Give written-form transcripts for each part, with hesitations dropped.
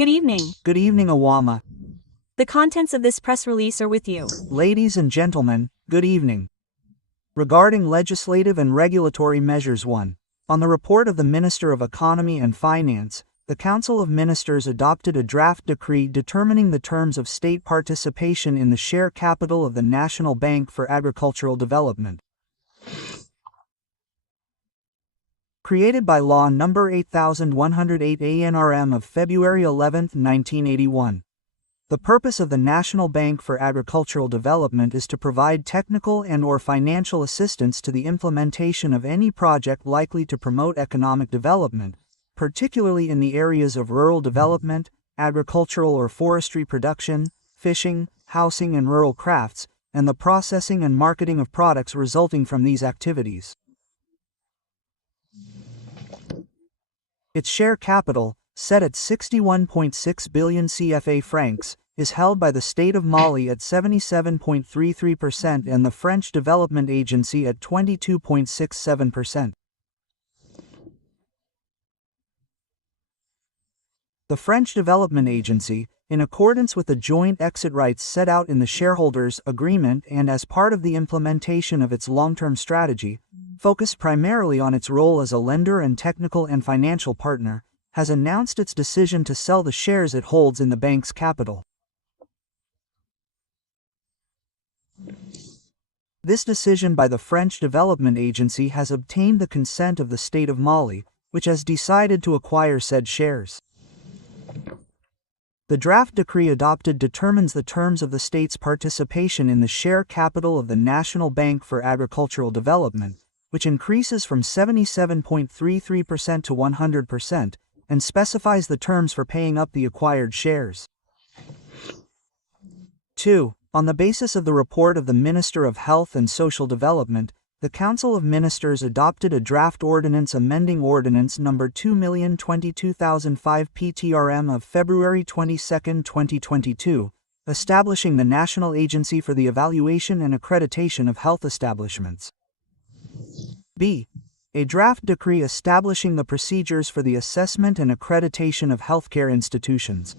Good evening. Good evening, Awama. The contents of this press release are with you. Ladies and gentlemen, good evening. Regarding legislative and regulatory measures 1. On the report of the Minister of Economy and Finance, the Council of Ministers adopted a draft decree determining the terms of state participation in the share capital of the National Bank for Agricultural Development. Created by Law No. 8108 ANRM of February 11, 1981. The purpose of the National Bank for Agricultural Development is to provide technical and/or financial assistance to the implementation of any project likely to promote economic development, particularly in the areas of rural development, agricultural or forestry production, fishing, housing and rural crafts, and the processing and marketing of products resulting from these activities. Its share capital, set at 61.6 billion CFA francs, is held by the State of Mali at 77.33% and the French Development Agency at 22.67%. The French Development Agency, in accordance with the joint exit rights set out in the shareholders' agreement and as part of the implementation of its long-term strategy, focused primarily on its role as a lender and technical and financial partner, has announced its decision to sell the shares it holds in the bank's capital. This decision by the French Development Agency has obtained the consent of the State of Mali, which has decided to acquire said shares. The draft decree adopted determines the terms of the state's participation in the share capital of the National Bank for Agricultural Development, which increases from 77.33% to 100%, and specifies the terms for paying up the acquired shares. 2. On the basis of the report of the Minister of Health and Social Development, the Council of Ministers adopted a draft ordinance amending Ordinance No. 2022005 PTRM of February 22, 2022, establishing the National Agency for the Evaluation and Accreditation of Health Establishments. B. A draft decree establishing the procedures for the assessment and accreditation of healthcare institutions.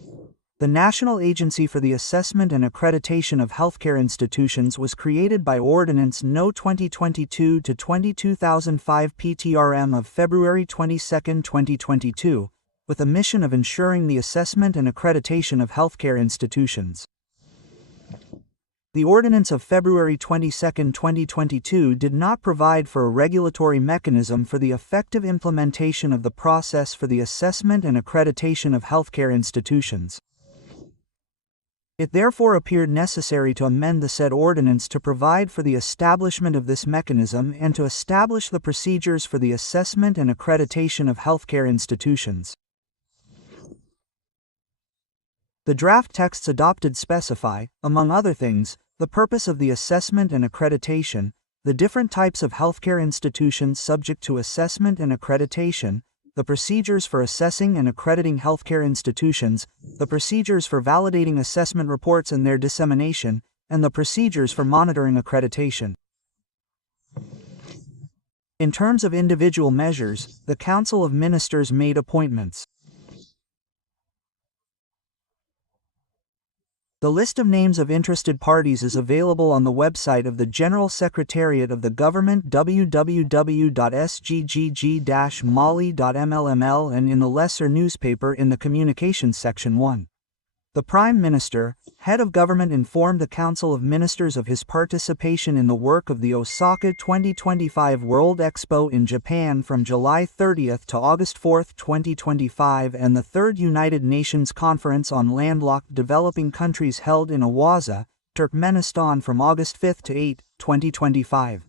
The National Agency for the Assessment and Accreditation of Healthcare Institutions was created by Ordinance No. 2022-22005 PTRM of February 22, 2022, with a mission of ensuring the assessment and accreditation of healthcare institutions. The Ordinance of February 22, 2022 did not provide for a regulatory mechanism for the effective implementation of the process for the assessment and accreditation of healthcare institutions. It therefore appeared necessary to amend the said ordinance to provide for the establishment of this mechanism and to establish the procedures for the assessment and accreditation of healthcare institutions. The draft texts adopted specify, among other things, the purpose of the assessment and accreditation, the different types of healthcare institutions subject to assessment and accreditation, the procedures for assessing and accrediting healthcare institutions, the procedures for validating assessment reports and their dissemination, and the procedures for monitoring accreditation. In terms of individual measures, the Council of Ministers made appointments. The list of names of interested parties is available on the website of the General Secretariat of the Government www.sggg-mali.mlml and in the Lesser newspaper in the Communications section 1. The Prime Minister, Head of Government informed the Council of Ministers of his participation in the work of the Osaka 2025 World Expo in Japan from July 30 to August 4, 2025 and the Third United Nations Conference on Landlocked Developing Countries held in Awaza, Turkmenistan from August 5 to 8, 2025.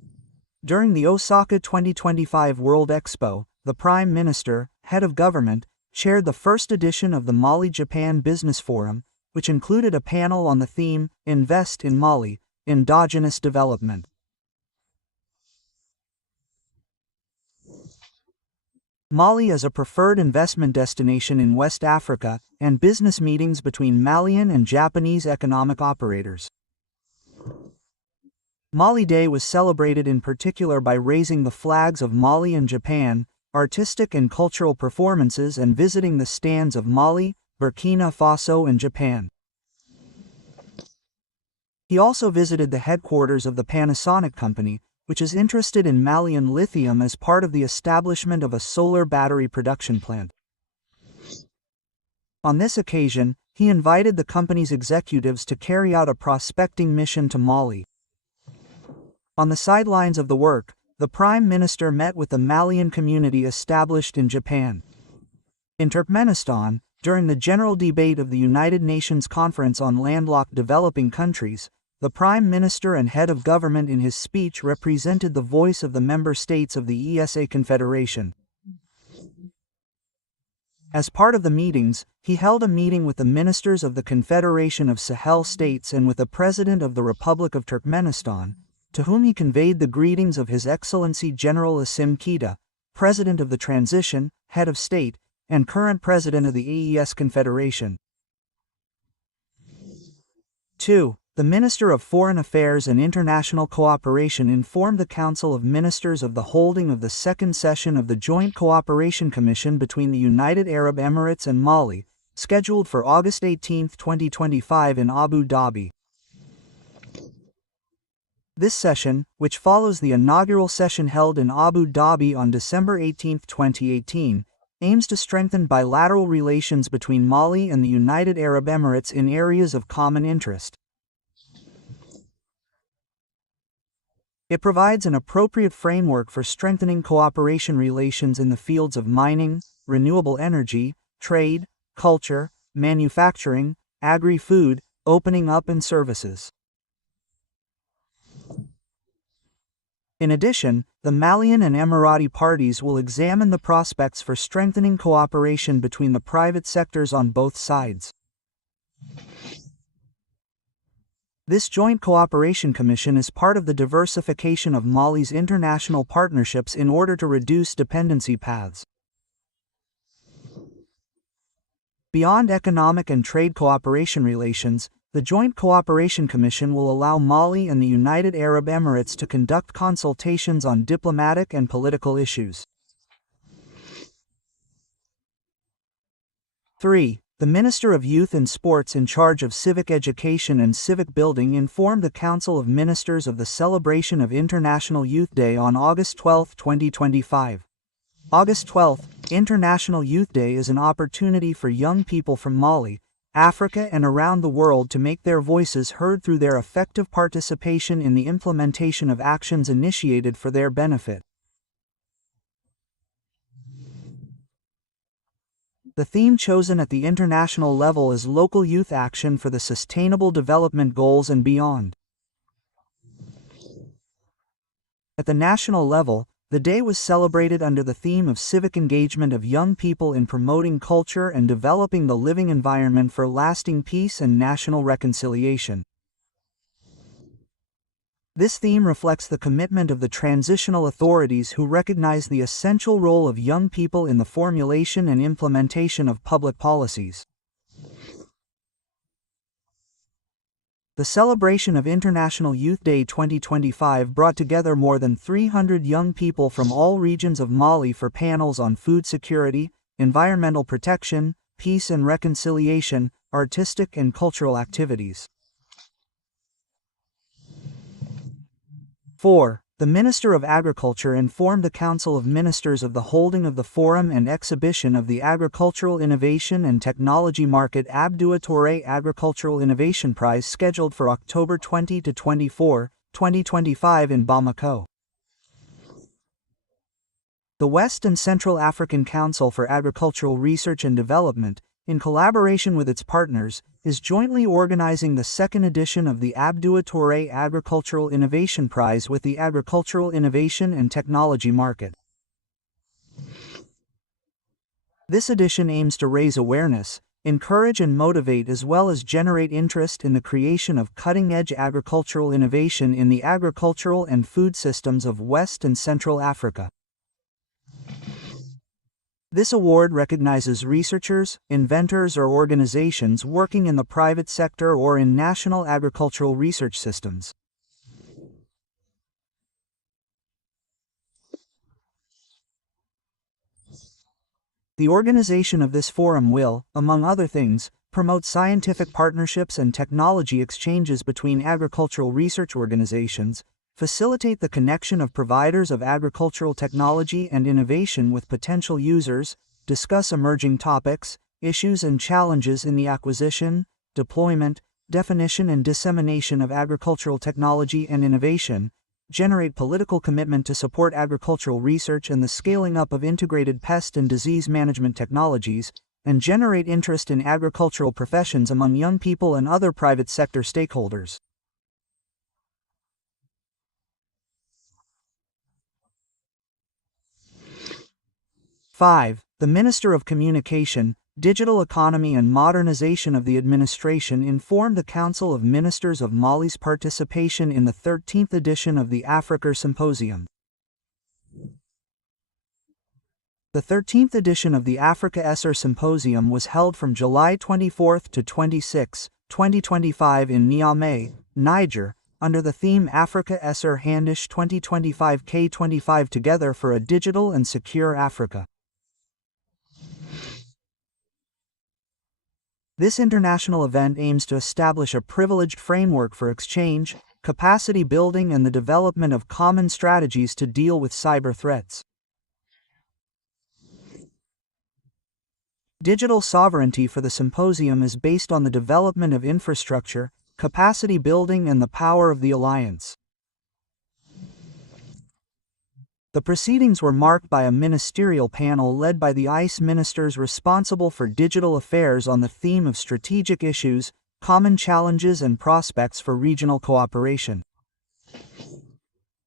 During the Osaka 2025 World Expo, the Prime Minister, Head of Government, chaired the first edition of the Mali-Japan Business Forum, which included a panel on the theme, Invest in Mali, Endogenous Development. Mali is a preferred investment destination in West Africa, and business meetings between Malian and Japanese economic operators. Mali Day was celebrated in particular by raising the flags of Mali and Japan, artistic and cultural performances and visiting the stands of Mali, Burkina Faso and Japan. He also visited the headquarters of the Panasonic Company, which is interested in Malian lithium as part of the establishment of a solar battery production plant. On this occasion, he invited the company's executives to carry out a prospecting mission to Mali. On the sidelines of the work, the Prime Minister met with the Malian community established in Japan. In Turkmenistan, during the general debate of the United Nations Conference on Landlocked Developing Countries, the Prime Minister and head of government in his speech represented the voice of the member states of the ESA Confederation. As part of the meetings, he held a meeting with the ministers of the Confederation of Sahel States and with the President of the Republic of Turkmenistan, to whom he conveyed the greetings of His Excellency General Asim Kita, President of the Transition, Head of State, and current President of the AES Confederation. 2. The Minister of Foreign Affairs and International Cooperation informed the Council of Ministers of the holding of the second session of the Joint Cooperation Commission between the United Arab Emirates and Mali, scheduled for August 18, 2025 in Abu Dhabi. This session, which follows the inaugural session held in Abu Dhabi on December 18, 2018, aims to strengthen bilateral relations between Mali and the United Arab Emirates in areas of common interest. It provides an appropriate framework for strengthening cooperation relations in the fields of mining, renewable energy, trade, culture, manufacturing, agri-food, opening up and services. In addition, the Malian and Emirati parties will examine the prospects for strengthening cooperation between the private sectors on both sides. This Joint Cooperation Commission is part of the diversification of Mali's international partnerships in order to reduce dependency paths. Beyond economic and trade cooperation relations, the Joint Cooperation Commission will allow Mali and the United Arab Emirates to conduct consultations on diplomatic and political issues. 3. The Minister of Youth and Sports in charge of civic education and civic building informed the Council of Ministers of the celebration of International Youth Day on August 12, 2025. August 12, International Youth Day is an opportunity for young people from Mali, Africa and around the world to make their voices heard through their effective participation in the implementation of actions initiated for their benefit. The theme chosen at the international level is Local Youth Action for the Sustainable Development Goals and Beyond. At the national level, the day was celebrated under the theme of civic engagement of young people in promoting culture and developing the living environment for lasting peace and national reconciliation. This theme reflects the commitment of the transitional authorities who recognize the essential role of young people in the formulation and implementation of public policies. The celebration of International Youth Day 2025 brought together more than 300 young people from all regions of Mali for panels on food security, environmental protection, peace and reconciliation, artistic and cultural activities. 4. The Minister of Agriculture informed the Council of Ministers of the holding of the Forum and Exhibition of the Agricultural Innovation and Technology Market Abdou Touré Agricultural Innovation Prize scheduled for October 20 to 24, 2025 in Bamako. The West and Central African Council for Agricultural Research and Development, in collaboration with its partners, is jointly organizing the second edition of the Abdou Touré Agricultural Innovation Prize with the Agricultural Innovation and Technology Market. This edition aims to raise awareness, encourage and motivate as well as generate interest in the creation of cutting-edge agricultural innovation in the agricultural and food systems of West and Central Africa. This award recognizes researchers, inventors or organizations working in the private sector or in national agricultural research systems. The organization of this forum will, among other things, promote scientific partnerships and technology exchanges between agricultural research organizations, facilitate the connection of providers of agricultural technology and innovation with potential users, discuss emerging topics, issues and challenges in the acquisition, deployment, definition and dissemination of agricultural technology and innovation, generate political commitment to support agricultural research and the scaling up of integrated pest and disease management technologies, and generate interest in agricultural professions among young people and other private sector stakeholders. Five, the Minister of Communication, Digital Economy and Modernization of the Administration informed the Council of Ministers of Mali's participation in the 13th edition of the Africa Symposium. The 13th edition of the Africa Esser Symposium was held from July 24 to 26, 2025 in Niamey, Niger, under the theme Africa Esser Handish 2025 K25 Together for a Digital and Secure Africa. This international event aims to establish a privileged framework for exchange, capacity building and the development of common strategies to deal with cyber threats. Digital sovereignty for the symposium is based on the development of infrastructure, capacity building and the power of the alliance. The proceedings were marked by a ministerial panel led by the ICE ministers responsible for digital affairs on the theme of strategic issues, common challenges and prospects for regional cooperation.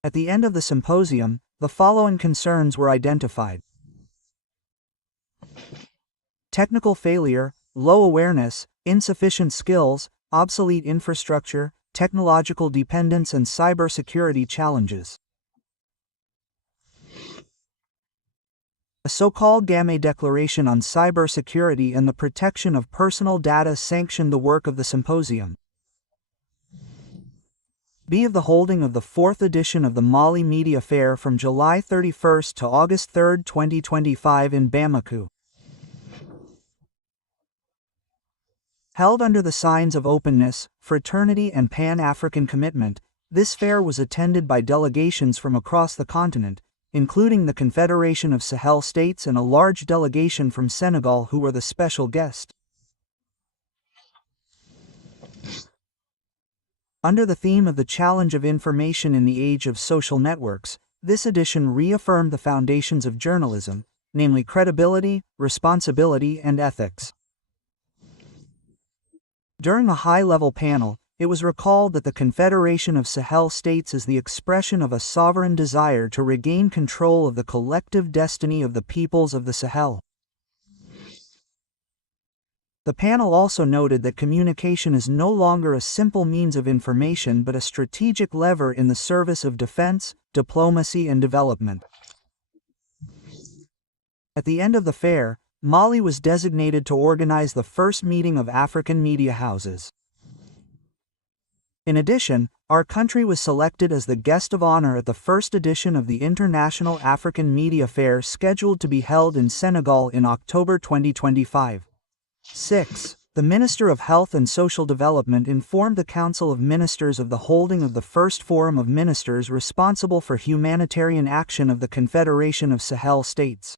At the end of the symposium, the following concerns were identified: technical failure, low awareness, insufficient skills, obsolete infrastructure, technological dependence and cybersecurity challenges. A so-called GAME Declaration on Cybersecurity and the Protection of Personal Data sanctioned the work of the symposium. B. Of the holding of the 4th edition of the Mali Media Fair from July 31 to August 3, 2025 in Bamako. Held under the signs of openness, fraternity and Pan-African commitment, this fair was attended by delegations from across the continent, including the Confederation of Sahel States and a large delegation from Senegal who were the special guest. Under the theme of the challenge of information in the age of social networks, this edition reaffirmed the foundations of journalism, namely credibility, responsibility, and ethics. During a high-level panel, it was recalled that the Confederation of Sahel States is the expression of a sovereign desire to regain control of the collective destiny of the peoples of the Sahel. The panel also noted that communication is no longer a simple means of information but a strategic lever in the service of defense, diplomacy, and development. At the end of the fair, Mali was designated to organize the first meeting of African media houses. In addition, our country was selected as the guest of honor at the first edition of the International African Media Fair scheduled to be held in Senegal in October 2025. 6. The Minister of Health and Social Development informed the Council of Ministers of the holding of the first Forum of Ministers responsible for humanitarian action of the Confederation of Sahel States.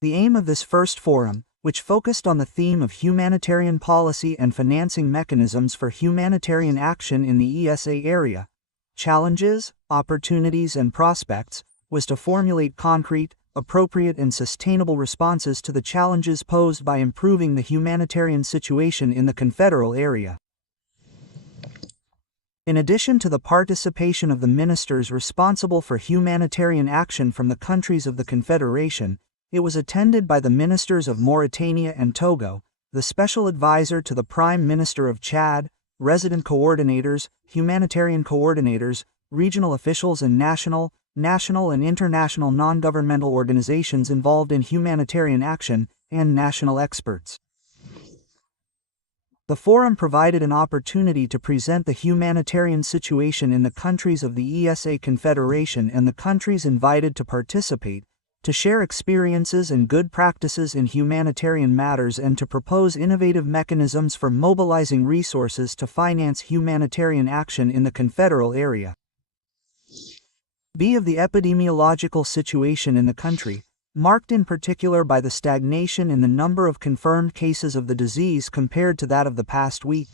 The aim of this first forum, which focused on the theme of humanitarian policy and financing mechanisms for humanitarian action in the ESA area, challenges, opportunities and prospects, was to formulate concrete, appropriate and sustainable responses to the challenges posed by improving the humanitarian situation in the confederal area. In addition to the participation of the ministers responsible for humanitarian action from the countries of the Confederation, it was attended by the ministers of Mauritania and Togo, the special advisor to the Prime Minister of Chad, resident coordinators, humanitarian coordinators, regional officials and national and international non-governmental organizations involved in humanitarian action, and national experts. The forum provided an opportunity to present the humanitarian situation in the countries of the ESA Confederation and the countries invited to participate, to share experiences and good practices in humanitarian matters and to propose innovative mechanisms for mobilizing resources to finance humanitarian action in the confederal area. B. Of the epidemiological situation in the country, marked in particular by the stagnation in the number of confirmed cases of the disease compared to that of the past week.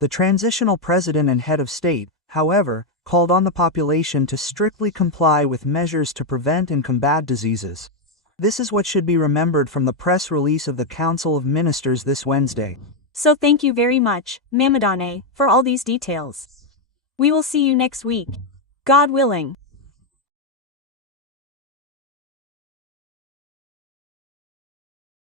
The transitional president and head of state, however, called on the population to strictly comply with measures to prevent and combat diseases. This is what should be remembered from the press release of the Council of Ministers this Wednesday. So thank you very much, Mamadane, for all these details. We will see you next week. God willing.